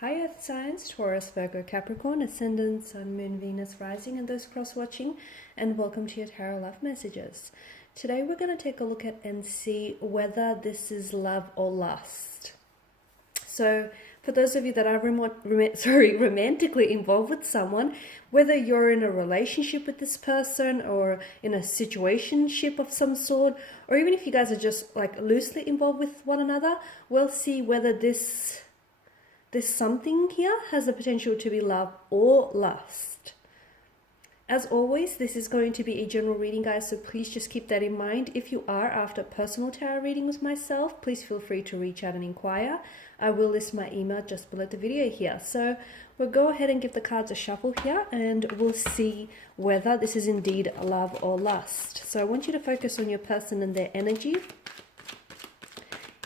Hi Earth Signs, Taurus, Virgo, Capricorn, Ascendant, Sun, Moon, Venus, Rising, and those cross-watching, and welcome to your Tarot Love Messages. Today we're going to take a look at and see whether this is love or lust. So for those of you that are romantically involved with someone, whether you're in a relationship with this person or in a situationship of some sort, or even if you guys are just like loosely involved with one another, we'll see whether this something here has the potential to be love or lust. As always, this is going to be a general reading, guys, so please just keep that in mind. If you are after personal tarot reading with myself, please feel free to reach out and inquire. I will list my email just below the video here. So we'll go ahead and give the cards a shuffle here, and we'll see whether this is indeed love or lust. So I want you to focus on your person and their energy,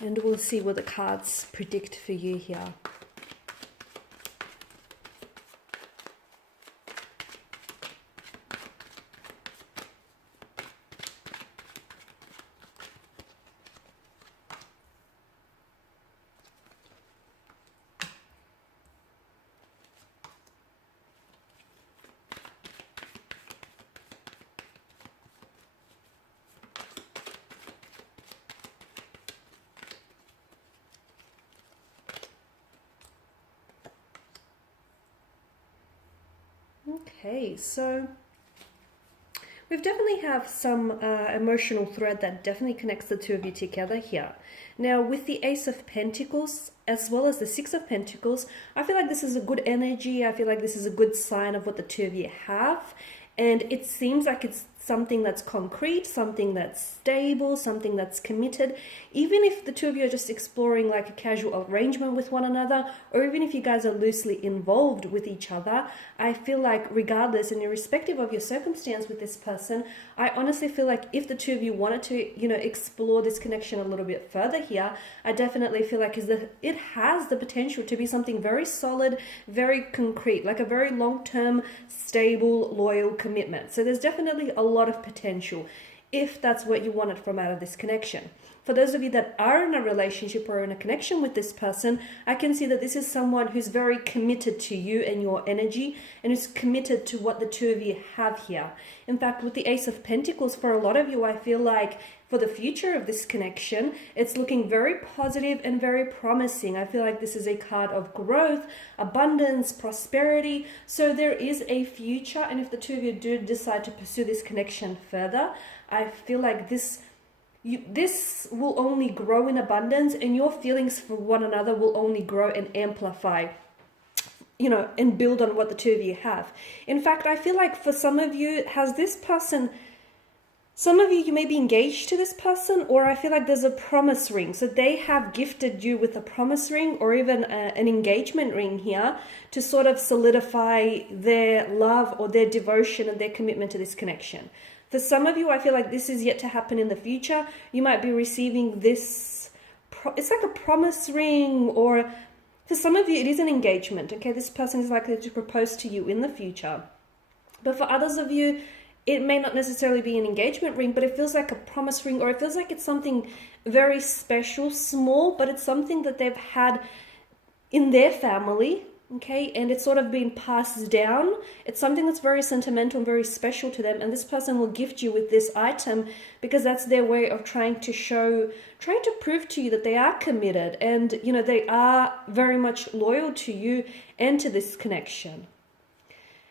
and we'll see what the cards predict for you here. Okay, so we definitely have some emotional thread that definitely connects the two of you together here. Now, with the Ace of Pentacles as well as the Six of Pentacles, I feel like this is a good energy. I feel like this is a good sign of what the two of you have. And it seems like it's something that's concrete, something that's stable, something that's committed. Even if the two of you are just exploring like a casual arrangement with one another, or even if you guys are loosely involved with each other, I feel like regardless and irrespective of your circumstance with this person, I honestly feel like if the two of you wanted to, explore this connection a little bit further here, I definitely feel like it has the potential to be something very solid, very concrete, like a very long-term, stable, loyal commitment. So there's definitely a lot of potential if that's what you wanted from out of this connection. For those of you that are in a relationship or in a connection with this person, I can see that this is someone who's very committed to you and your energy, and who's committed to what the two of you have here. In fact, with the Ace of Pentacles, for a lot of you, I feel like for the future of this connection, it's looking very positive and very promising. I feel like this is a card of growth, abundance, prosperity. So there is a future, and if the two of you do decide to pursue this connection further, I feel like this will only grow in abundance, and your feelings for one another will only grow and amplify, and build on what the two of you have. In fact, I feel like for some of you, some of you may be engaged to this person, or I feel like there's a promise ring. So they have gifted you with a promise ring or even an engagement ring here to sort of solidify their love or their devotion and their commitment to this connection. For some of you, I feel like this is yet to happen in the future. You might be receiving this, it's like a promise ring, or for some of you, it is an engagement. Okay, this person is likely to propose to you in the future. But for others of you, it may not necessarily be an engagement ring, but it feels like a promise ring, or it feels like it's something very special, small, but it's something that they've had in their family, okay, and it's sort of been passed down. It's something that's very sentimental and very special to them, and this person will gift you with this item because that's their way of trying to prove to you that they are committed and, they are very much loyal to you and to this connection.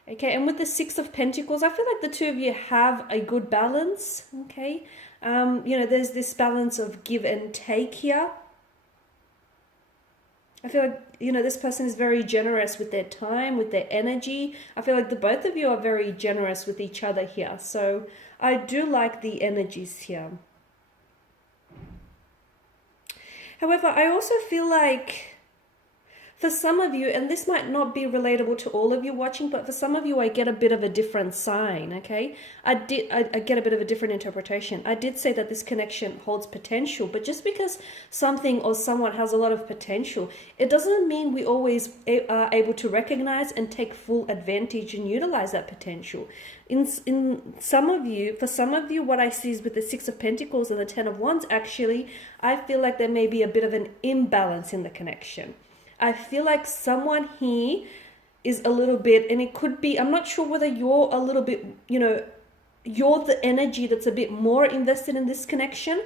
Okay, and with the Six of Pentacles, I feel like the two of you have a good balance, okay? There's this balance of give and take here. I feel like, this person is very generous with their time, with their energy. I feel like the both of you are very generous with each other here. So I do like the energies here. However, I also feel like for some of you, and this might not be relatable to all of you watching, but for some of you, I get a bit of a different sign, okay? I get a bit of a different interpretation. I did say that this connection holds potential, but just because something or someone has a lot of potential, it doesn't mean we always are able to recognize and take full advantage and utilize that potential. For some of you, what I see is with the Six of Pentacles and the Ten of Wands, actually, I feel like there may be a bit of an imbalance in the connection. I feel like someone here is a little bit, and it could be, I'm not sure whether you're a little bit, you're the energy that's a bit more invested in this connection.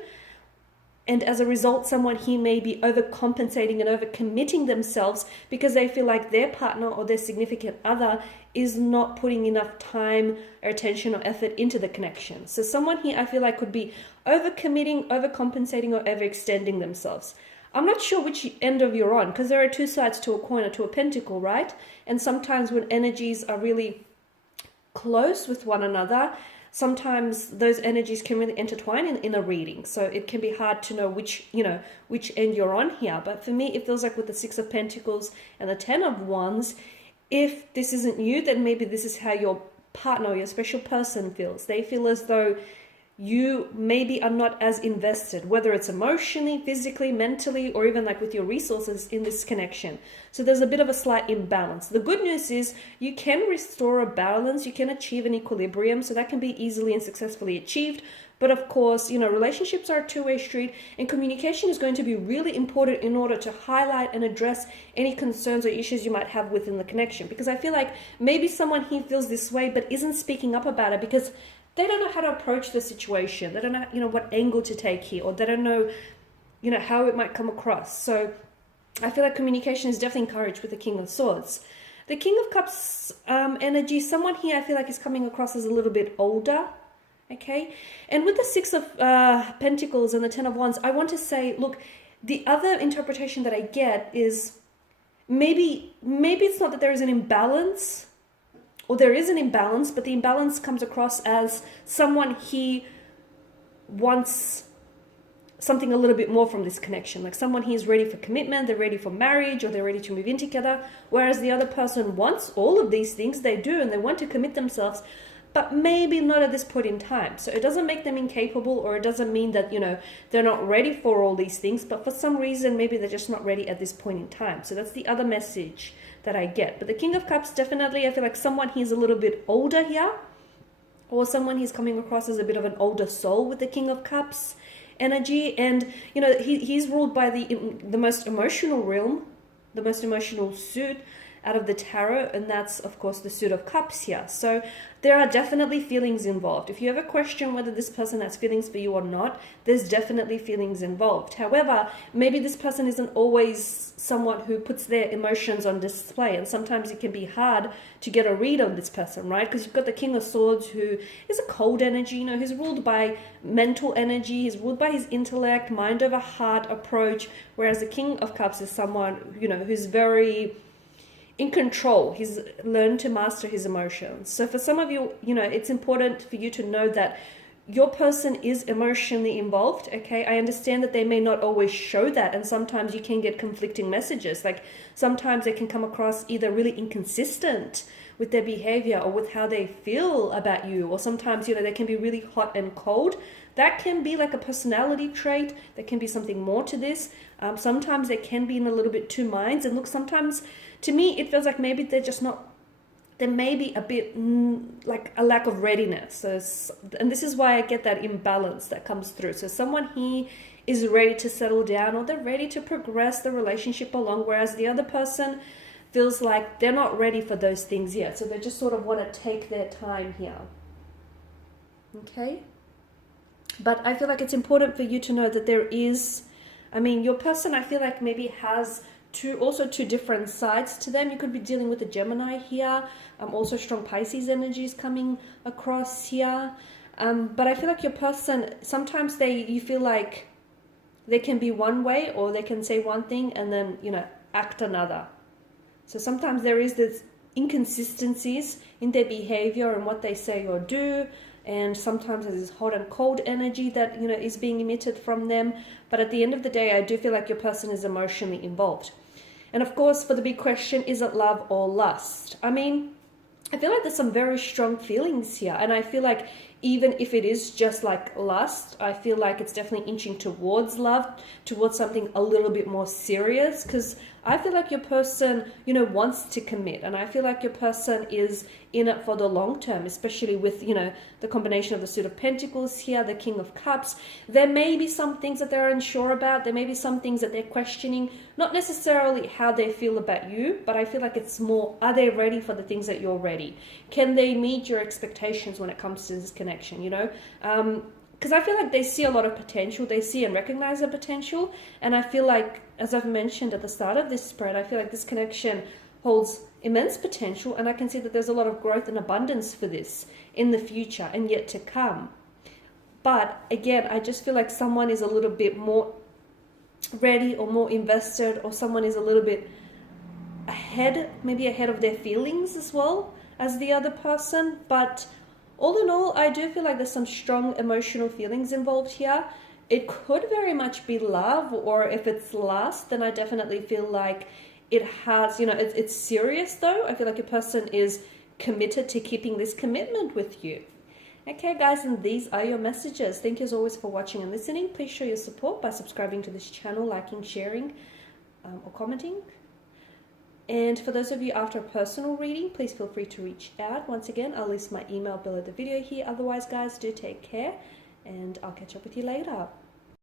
And as a result, someone here may be overcompensating and overcommitting themselves because they feel like their partner or their significant other is not putting enough time or attention or effort into the connection. So someone here, I feel like, could be overcommitting, overcompensating, or overextending themselves. I'm not sure which end of you're on, because there are two sides to a coin or to a pentacle, right? And sometimes when energies are really close with one another, sometimes those energies can really intertwine in a reading. So it can be hard to know which end you're on here. But for me, it feels like with the Six of Pentacles and the Ten of Wands, if this isn't you, then maybe this is how your partner or your special person feels. They feel as though you maybe are not as invested, whether it's emotionally, physically, mentally, or even like with your resources in this connection. So there's a bit of a slight imbalance. The good news is you can restore a balance, you can achieve an equilibrium, so that can be easily and successfully achieved. But of course, relationships are a two-way street, and communication is going to be really important in order to highlight and address any concerns or issues you might have within the connection. Because I feel like maybe someone here feels this way but isn't speaking up about it because they don't know how to approach the situation. They don't know, what angle to take here, or they don't know, how it might come across. So I feel like communication is definitely encouraged with the King of Swords. The King of Cups energy, someone here I feel like is coming across as a little bit older, okay? And with the Six of Pentacles and the Ten of Wands, I want to say, look, the other interpretation that I get is maybe it's not that there is an imbalance, or there is an imbalance, but the imbalance comes across as someone he wants something a little bit more from this connection. Like someone he is ready for commitment, they're ready for marriage, or they're ready to move in together. Whereas the other person wants all of these things, they do, and they want to commit themselves, but maybe not at this point in time. So it doesn't make them incapable, or it doesn't mean that, they're not ready for all these things, but for some reason, maybe they're just not ready at this point in time. So that's the other message that I get. But the King of Cups, definitely, I feel like someone he's a little bit older here, or someone he's coming across as a bit of an older soul with the King of Cups energy. And, he's ruled by the most emotional realm, the most emotional suit out of the tarot, and that's of course the Suit of Cups here. So there are definitely feelings involved. If you ever question whether this person has feelings for you or not, there's definitely feelings involved. However, maybe this person isn't always someone who puts their emotions on display, and sometimes it can be hard to get a read on this person, right? Because you've got the King of Swords, who is a cold energy, he's ruled by mental energy, he's ruled by his intellect, mind over heart approach, whereas the King of Cups is someone, who's very in control. He's learned to master his emotions. So for some of you, it's important for you to know that your person is emotionally involved, okay? I understand that they may not always show that, and sometimes you can get conflicting messages. Like sometimes they can come across either really inconsistent with their behavior or with how they feel about you, or sometimes, they can be really hot and cold. That can be like a personality trait. There can be something more to this. Sometimes they can be in a little bit two minds. And look, sometimes to me, it feels like maybe they're just not, there may be a bit like a lack of readiness. And this is why I get that imbalance that comes through. So someone here is ready to settle down, or they're ready to progress the relationship along, whereas the other person feels like they're not ready for those things yet. So they just sort of want to take their time here. Okay? But I feel like it's important for you to know that there is, your person, I feel like maybe has two different sides to them. You could be dealing with a Gemini here. Also strong Pisces energies coming across here. But I feel like your person, sometimes you feel like they can be one way, or they can say one thing and then, act another. So sometimes there is this inconsistencies in their behavior and what they say or do. And sometimes there's this hot and cold energy that, is being emitted from them. But at the end of the day, I do feel like your person is emotionally involved. And of course, for the big question, is it love or lust? I feel like there's some very strong feelings here. And I feel like even if it is just like lust, I feel like it's definitely inching towards love, towards something a little bit more serious. Because I feel like your person, you know, wants to commit, and I feel like your person is in it for the long term, especially with, you know, the combination of the Suit of Pentacles here, the King of Cups. There may be some things that they're unsure about. There may be some things that they're questioning, not necessarily how they feel about you, but I feel like it's more, are they ready for the things that you're ready? Can they meet your expectations when it comes to this connection, you know? Because I feel like they see a lot of potential. They see and recognize the potential. And I feel like, as I've mentioned at the start of this spread, I feel like this connection holds immense potential. And I can see that there's a lot of growth and abundance for this in the future and yet to come. But again, I just feel like someone is a little bit more ready or more invested, or someone is a little bit ahead, maybe ahead of their feelings as well as the other person. But all in all, I do feel like there's some strong emotional feelings involved here. It could very much be love, or if it's lust, then I definitely feel like it has, you know, it's serious though. I feel like a person is committed to keeping this commitment with you. Okay, guys, and these are your messages. Thank you as always for watching and listening. Please show your support by subscribing to this channel, liking, sharing, or commenting. And for those of you after a personal reading, please feel free to reach out. Once again, I'll list my email below the video here. Otherwise, guys, do take care, and I'll catch up with you later.